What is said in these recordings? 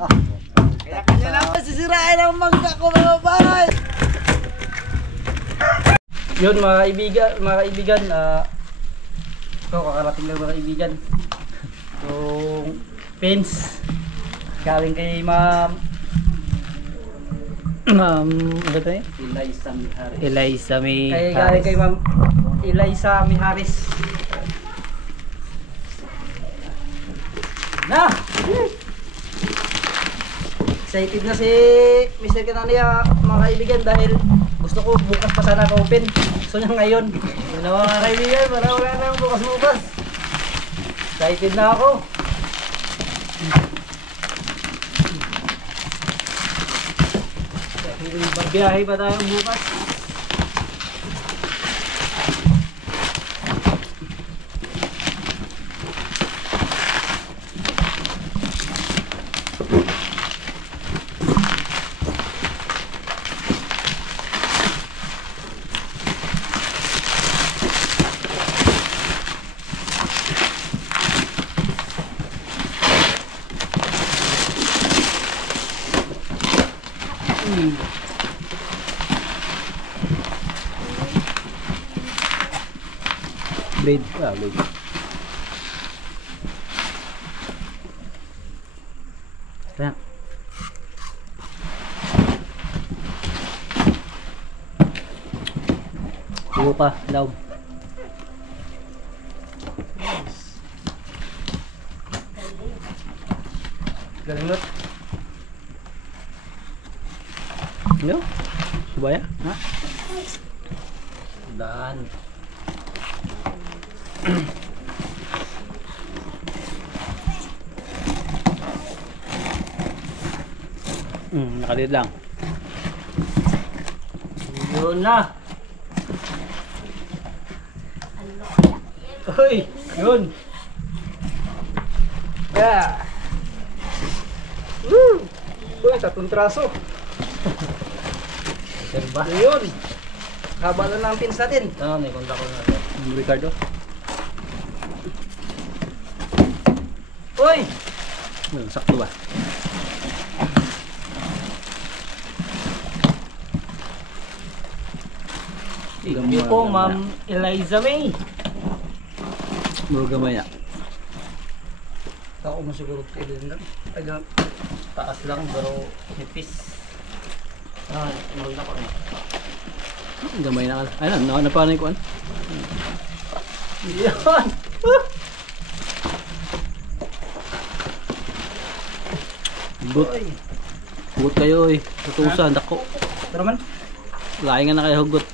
Kaya kanya lang sisirain ang mangga ko mga bay. Yun mga kaibigan, ito kakarating lang mga kaibigan. Yung pins galing kay ma'am ano to eh? Eliza Miharis. Galing kay ma'am Eliza Miharis. Na! Excited na si Mr. Kanania mga kaibigan dahil gusto ko bukas pa sana ka-open. Gusto niya ngayon. Yun na mga kaibigan, para wala nang bukas-bukas. Excited na ako. Magbiyahe pa tayo bukas. Blade. Kaya. Tulo pa, lawb. Galingot. Ano? Subaya? Ha? Daan. Nakalid lang. Yun na. Uy, yun. Yeah. Woo! Uy, 3 traso. Diba? Yun. Haba na ng pins natin. May kontak ko natin. Ricardo. Uy! Sakto ba? Thank you po, Ma'am Eliza May. Muro gamay na. Ako mo siguro tagang taas lang, pero nipis. Muro na ko. Gamay na ka. Ayun, napanay ko. Yan! Hugot kayo eh. Tutusan, dako. Pero man? Laing na kayo hugot.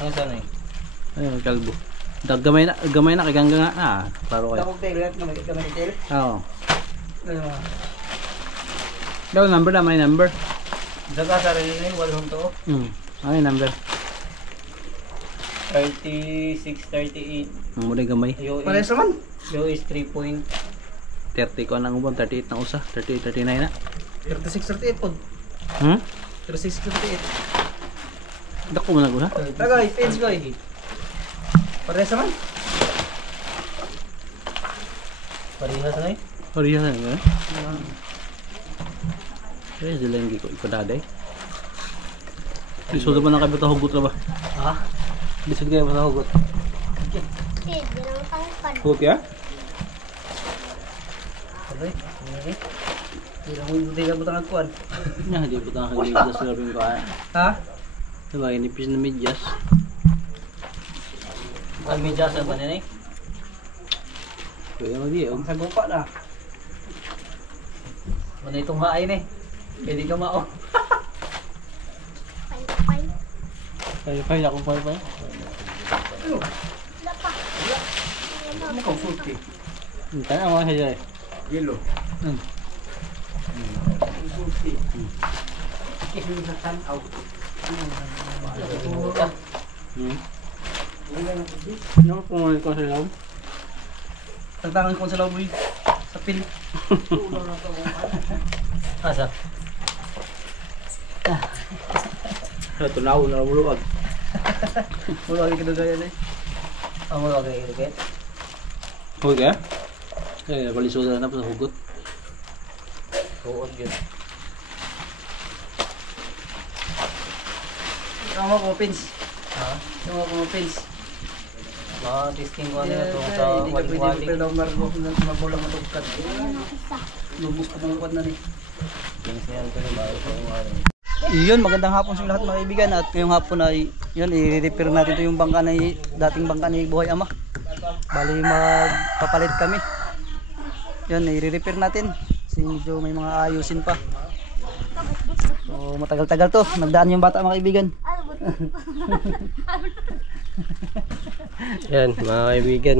Ano sana eh? Ayun, kalbo. Gamay na kay gangga nga. Paro kayo. Dakog tail, gamay tail. Oo. Daw number na, may number. Daga sa rin yun, walong to. May number. 36, 38. Muna gamay. Pares naman? Yo is 3.30 ko nang ubon, 38 na usa, 38, 39 na. 36, 38 po. 36, 38. Dako mo na ko ha? Tagay, pins ko eh. Pares naman? Parehas na eh. Parehas na nga. Kaya sila hindi ko ipadaday. Lisod ba na kayo ta hugot na ba? Ha? Lisod kayo ba sa hugot? Hugot ya? Sabay, hindi. Hindi ka butang nagkuhan. Hindi butang nagkuhan sa labing ko. Ha? Diba, inipis na medyas. Ang medyas ang panin eh? Kaya mag-iyo. Ang sagupa na. Manay itong hain eh. Pwede ka mao. Pay ako pay. Ano kang fruity? Kaya ang mga siya eh. Yellow. Fruity. Kaya sa tanaw. Ano pumunit ko sa loob? Tagtangan ko sa loob sa pil. Asa? Tunaw na buluwag. Buluwag ka na yan eh. Ang buluwag ka yan. Huwag kaya? Kaya napalisodan na po sa hugot. Tuod yun. Tama ko, Pins. Ha? Tama ko, Pins. Testing ko ano ito sa wali-wali. Hindi ka pwede magulang matugkad. Lubos ko mong kwan na ni. Pinsiyan ko na ba ito Iyon, magandang hapon sa lahat mga kaibigan. At ngayong hapon ay yun, i-repair natin ito yung bangka na dating bangka ni Buhay Ama. Bali magpapalit kami. Yun, i-repair natin. Kasi medyo may mga ayusin pa. So matagal-tagal to. Nagdaan yung bata mga kaibigan. Yan mga kaibigan.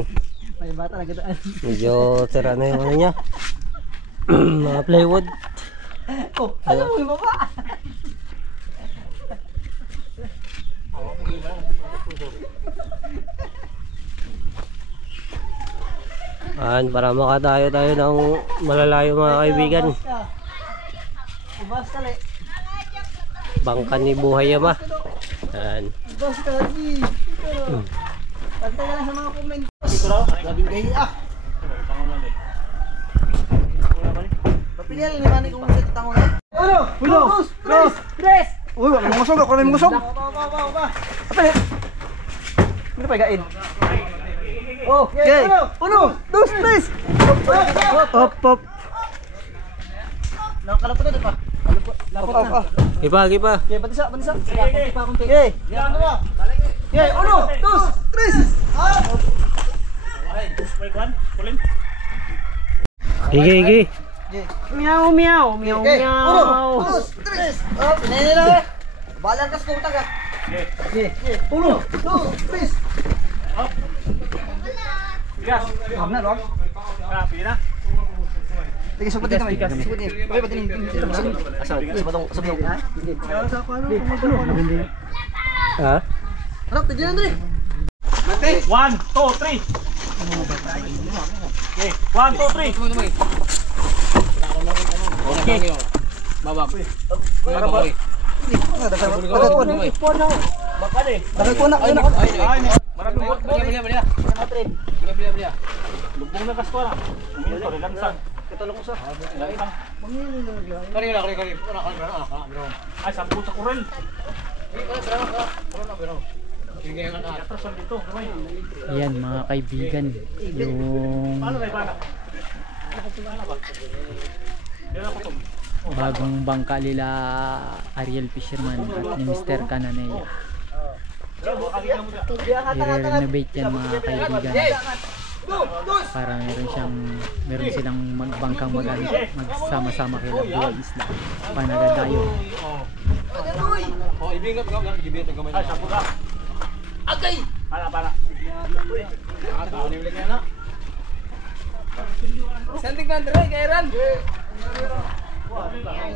May bata nagdaan. Medyo sira na yung ano niya. Mga plywood. Oh, alam mo yung baba. Para makatayo tayo ng malalayo mga kaibigan. Ubas kali. Bangka ni Buhay Ama. Yan. Ubas kali. Pantay ka lang sa mga comment. Labing gahi ah. Papilyan ni Manny kung sa tango na. Uno, dos, tres. Uy, wala mong ngusog, wala mong ngusog. Apa ni? Ano pa gain? Okay. Uno, dos, tres. Hop. Nakalapot na pa. Lapot na. Gipa. Okay, bansa. Konti pa. Okay. Yan ba? Okay, uno, dos, tres. Igi. Meow. Uno, dos, tres. Nene na. Balan kas ko utang ka. Okay. Uno, dos, tres. Gas. Na, Lord. Pina. Sige, subutin naman. Subutin. Okay, patin. Asal. Batong sabaw. Ha? Harap, tadi Andre. 1, 2, 3. Okay, 1, 2, 3. Okay. Babak. Lubong na kasko na. Minto rin lansan. Katulong ko sa. Kari. Ay, sabot sa kurel. Yan mga kaibigan, yung bagong bangka nila Ariel Fisherman at ni Mr. Cananea. I-renovate yan mga kaibigan para meron silang magbangkang magsama-sama kila Buhay Isla panagadayo. Ay, sabot na. Agay! Para.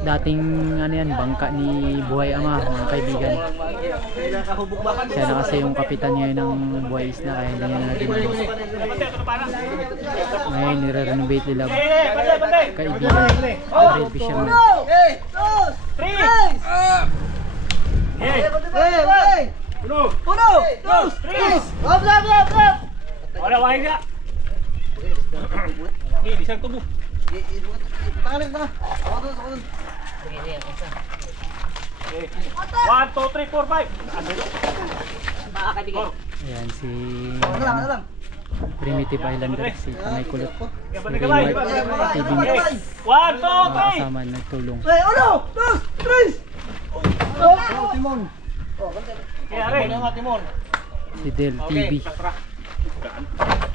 Dating ano yan, bangka ni Buhay Ama mga kaibigan. Siya na kasi yung kapitan ngayon ng Buhay Isla kaya hindi niya natin ngayon nire-renovate nila kaibigan Ariel Fisherman. Uno, Dos, tres. wala wahig na. Isang tubo. Tangan na. Okay. 1, 2, 3, 4, 5. Ayan si Ano lang. Primitive Islander, si Kamay Kulot, si Gamay. Raymond, si Bing, 1, 2, 3. kasama nagtulong. Uno, dos, tres. Timon. Kaya rin. Si Del TV.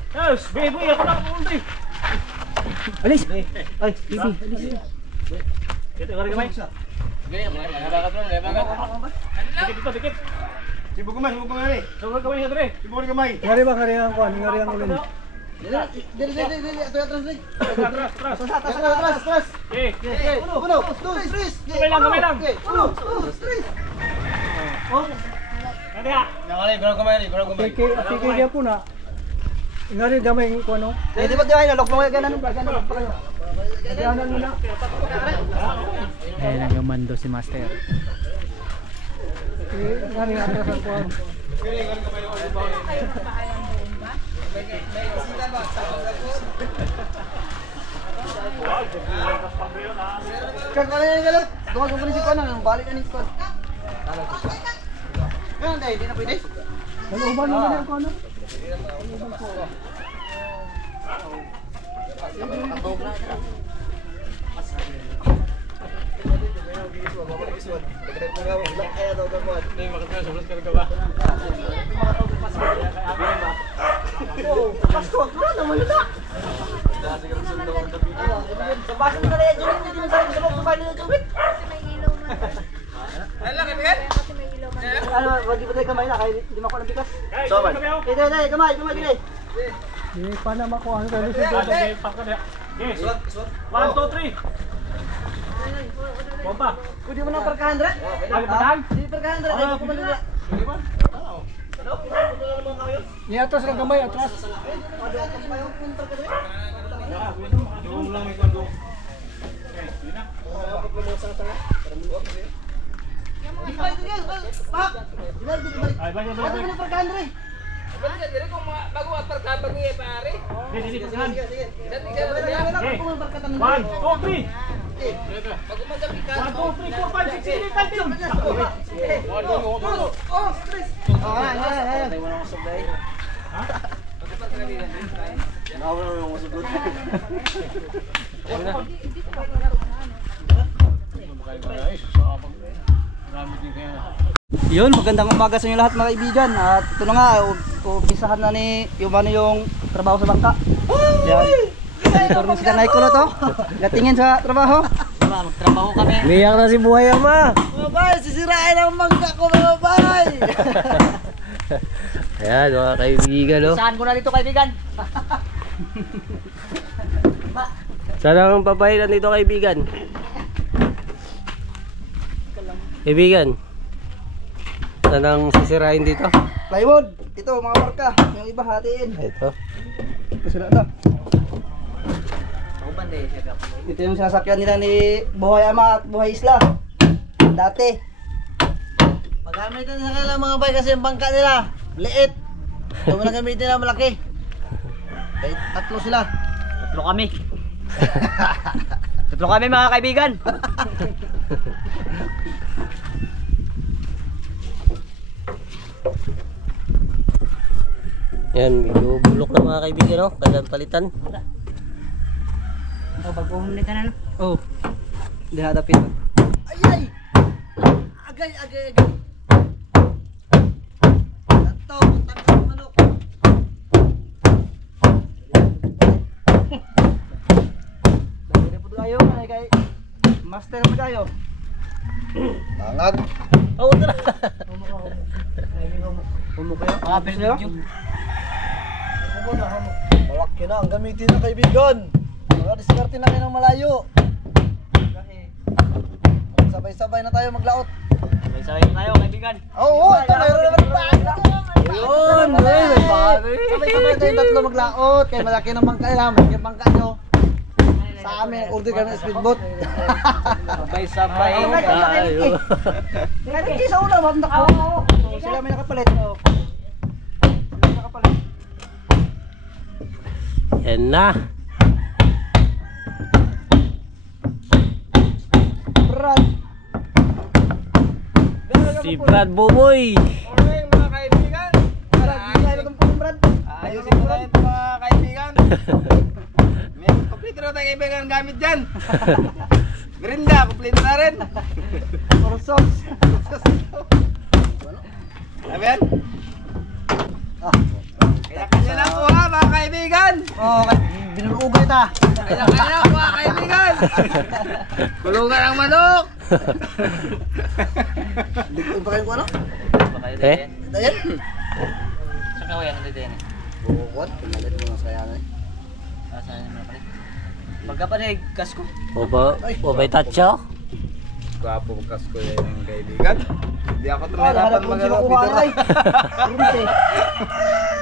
Yes, baby, ako na pumunta eh. Alis! Ay, TV, alis. Dito, gari kamay. Dikit. Sibuk kamay ni. Sugod kamay sa dre. Sibuk kamay. Ngari ang kuan, ngari ang ulin. Dili, atras. Atras. Okay. Uno, dos, tres. Kamay lang. Uno, dos, tres. Nanti ha. Sige dia po na. Ngari gamay ko ano. Di ba na lock mo ganan pa kayo. Ganan mo na. Ayan ang mando si Master. Ngari atras ang kuan. Kagkala na galot. Duwag ko si Kono, balik na ni Kon. Ano dai, di na pwede. Uban mo na Kono. Ano, wag di kamay na kay di mako ng bigas. So man. Dai, kamay, dili. Di pa na makuha ano kayo Yes. 1, 2, 3. Bomba. Pwede mo na perkahan dra? Di perkahan dra, dai ko man dra. Ni atas lang gamay, atras. Ay, balik. Ano mo perkahan dra? Sige. 1, 2, 3. Bago 1, 2, 3, 4, 5, 6, 7, 8, 9, 10. Yun, magandang umaga sa inyo lahat mga kaibigan. At ito na nga, umpisahan na ni yung ano yung trabaho sa bangka. Yan. Ito rin si Kanay ko na to. Gatingin sa trabaho. Magtrabaho kami. Umiyak na si Buhay Ama. Mga bay, sisirain ang bangka ko mga bay. Ayan mga kaibigan, no? Saan ko na dito kaibigan? Saan ang papahiran dito kaibigan? Kaibigan, saan ang sisirain dito? Plywood. Ito mga marka. Yung iba hatiin. Ito. Ito sila ito. Ito yung sasakyan nila ni Buhay Ama at Buhay Isla. Dati. Pagamitan sa kanila mga bay kasi yung bangka nila liit. Ito mo na gamitin nila malaki. Kahit tatlo sila. Tatlo kami. Tatlo kami mga kaibigan. Yan, medyo bulok na mga kaibigan, no? Kailan palitan. Bago na na. Oh. Hindi hadapin. Ayay! Agay. Tanto, tangkap ng manok. Dali po tayo, kay master mo tayo. Tangag. Oh, tara. Humok kayo? Mga video. Malaki na ang gamitin ng kaibigan. Diskarte na kayo ng malayo. Sabay-sabay na tayo maglaot. Sabay tayo kaibigan. Oo, ito mayroon naman pa. Yun, sabay-sabay tayo tatlo maglaot. Kaya malaki naman kayo, malaki ang bangka nyo. Sa amin, order kami ng speedboat. Sabay-sabay Tayo. Hindi sa una, magnak ko. Sila may nakapalit. Sila may nakapalit. Yan na. Brad. Si Brad Buboy. Morning mga kaibigan. Brad. Ayusin ko lang ito mga kaibigan. May kompleto na tayo kaibigan gamit dyan. Grinda, kompleto na rin. Orsos. Sabi yan? Kaya kanya lang po ha mga kaibigan. Oh, binurugay ta. Kaya kanya lang mga kaibigan. Kulungan ang manok. Hindi ko pa kayo ko ano? Eh? Dayan. Saka ko yan dito yan. Buwot, pinalit mo na saya na eh. Saan naman pala? Magkapanig gas ko. Obay tatcho. Gwapo bukas ko yan ng kaibigan. Hindi ako Oh, tumirapan lahat ng mag-alap kuha dito. na eh. Rumse.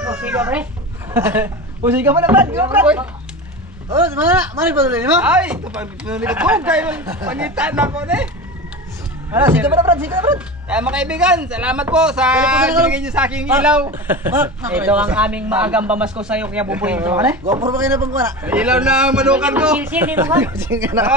Oh, sige pre. Usiga mo na Brad, go Brad. Oh, mana ba dulu ni mo? Ay, ito pang pinulit ko. Kayo pangitan ako na eh. Ano, sige ba na Brad? Sige na Brad. Kaya mga kaibigan, salamat po sa binigay niyo sa aking ilaw. Ito ang aming maagang pamasko sa'yo, kaya bubuhin ito. GoPro ba kayo na pagkuha? Sa ilaw na ang manukan ko. Silsil dito ba?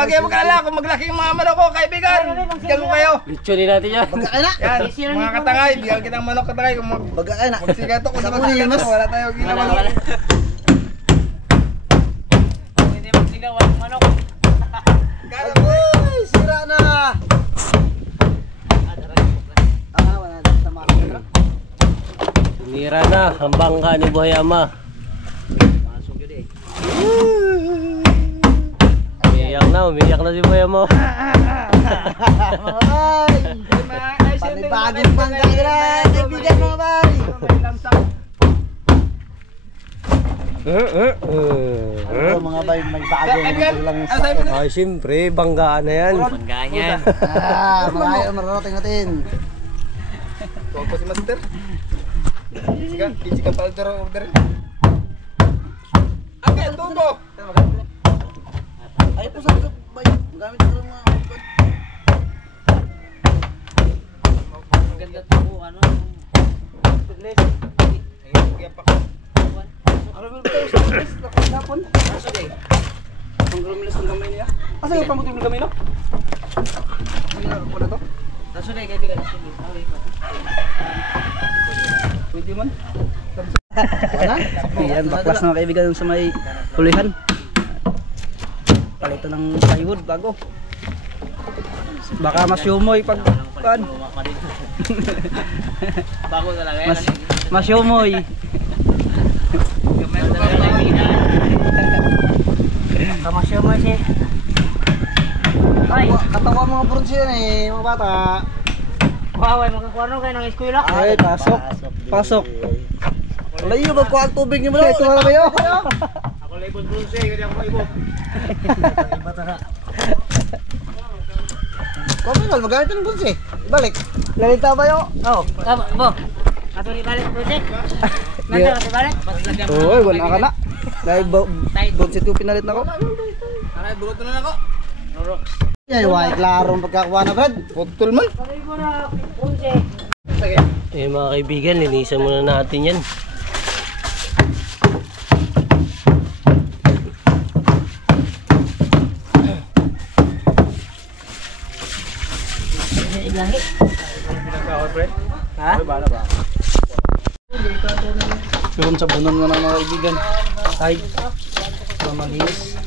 Okay, magkalala kung maglaki yung mga manok ko, kaibigan. Bigyan ko kayo. Lechon natin yan. Bagay na. Yan, mga katangay, bigyan kitang manok katangay. Kung Bagay na. magsigato ko sa Sa kunin, magsigato, mas. wala tayong ginawa. Hindi magsigaw ang manok. Ay, sira na. Wala na tama. Sinira na ang bangka ni Buhay Ama. Umiyak na si Buhay Ama. Mga bay. Panibagong bangka na, kaibigan mga bay. Mga bay, may bagong lang. Ay, siyempre, banggaan na yan. Banggaan yan. Mga mararating natin. Tuwag po si Master. Kinsi ka pa order. Okay, ang tubo. Ay po sa bay, gamit ko lang mga upad. Ganda tubo, ano? Aram mo tayo sa stress, nakapon. Ang grumilas ng gamay niya. Asa yung pamutin ng gamay no? Ano na to? Kaso na, kaibigan. Pwede man. Wala? Yan, baklas mga kaibigan yung sa may hulihan. Palitan ng plywood bago. Baka mas yumoy pag pan. Bago talaga yan. Mas yumoy. Kamasyo mo si... Ay! Katawa mga bronze yan eh, mga bata. Wow, ay magkakuano kayo ng eskwela. Ay, pasok. Pasok. Layo, magkuha ang tubig niyo mo na. Ito nga kayo. Ako label bronze, hindi ako maibog. Kumingal, magamit ng bronze. Ibalik. Lalita ba yun? Oo. Tama, bo. Ato ni balik po siya. Nanda kasi balik. Uy, wala ka na. Dahil bronze ito pinalit na ko. Aray, buruto na ako. Ay, why, klarong pagkakuha na, Brad. Putol man. Sabi mo na, unse. Eh mga kaibigan, linisan muna natin yan. Ha? Meron sa bunan mo ng mga kaibigan. Side. Mamalis.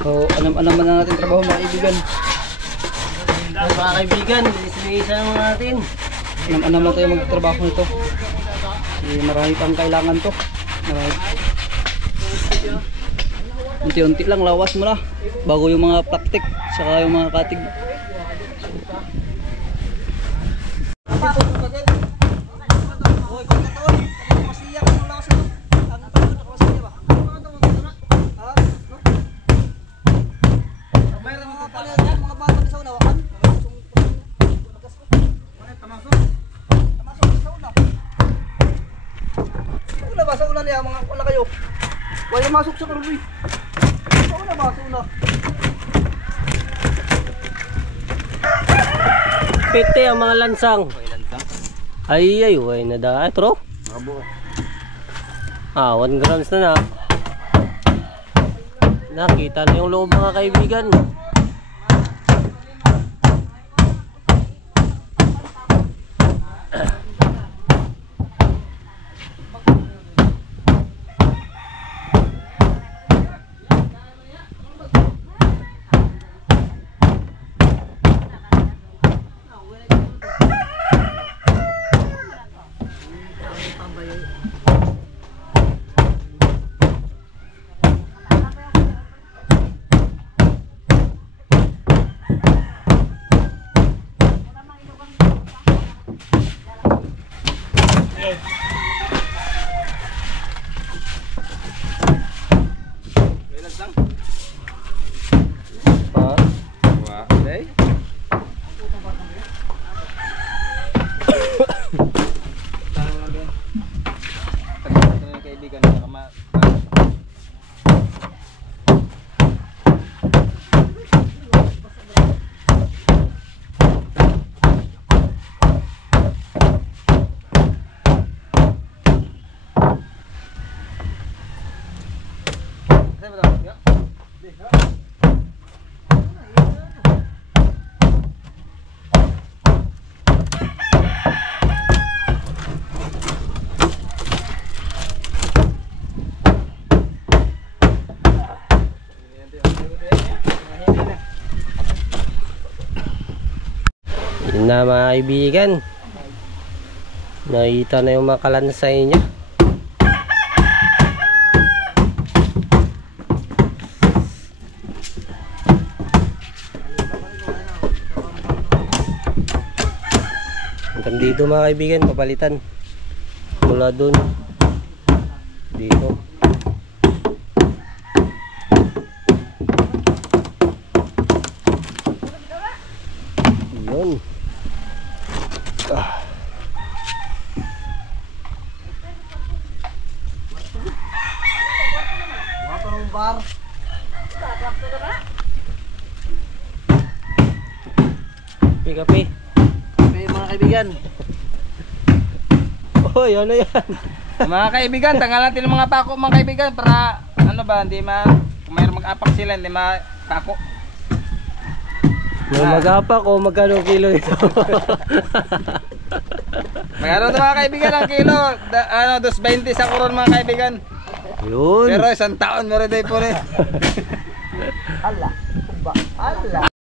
So, anam-anam na natin trabaho mga kaibigan. Mga kaibigan, linisan muna natin. Anam-anam na tayo magtrabaho nito. Marami pang kailangan to. Marami. Unti-unti lang, lawas mo na. Bago yung mga plastic, saka yung mga katig. Sa una niya, mga wala kayo. Wala masok sa karuloy. Sa una ba? Sa una. Pete ang mga lansang. Ay, way na da. Tro? 1 grams na na. Nakita na yung loob mga kaibigan. Yun na mga kaibigan. Nakita na yung mga kalansay niya. Hanggang dito mga kaibigan, papalitan. Mula dun. Dito. Yun. Bar. Kape. Kape mga kaibigan. Oh, yan na yan. Mga kaibigan, tanggalan natin ng mga pako mga kaibigan para ano ba, hindi kung mayroong mag-apak sila, hindi pako. May mag-apak o magkano kilo ito? Magkano ito mga kaibigan ang kilo? 2.20 sa kuron mga kaibigan. Yun. Pero isang taon meron tayo po rin. Ala. Ala.